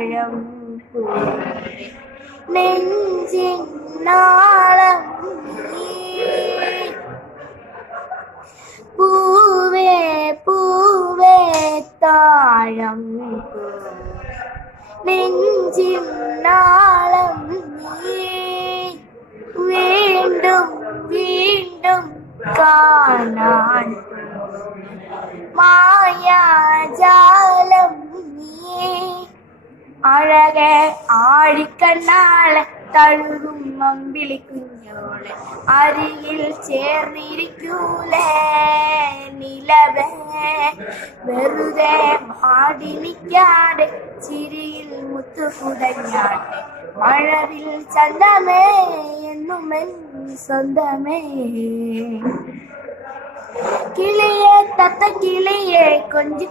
താഴം നെഞ്ചിൻ നാളം നീ. പൂവേ പൂവേ താഴം നെഞ്ചിൻ നാളം നീ. വീണ്ടും വീണ്ടും കാണാൻ മായാജാലം നീ. അഴകെ ആഴിക്കണ്ണാളെ തഴുകും അമ്പിളി കുഞ്ഞോളെ അരികിൽ ചേർന്നിരിക്കൂലേ നിലവേ. വെറുതെ മാടിനിക്കാതെ ചിരിയിൽ മുത്തുകുടഞ്ഞാട്ടെ മഴവിൽ ചന്തമേ എന്നുമെൻ സ്വന്തമേ. കിളിയെ തത്ത കിളിയെ കൊഞ്ചി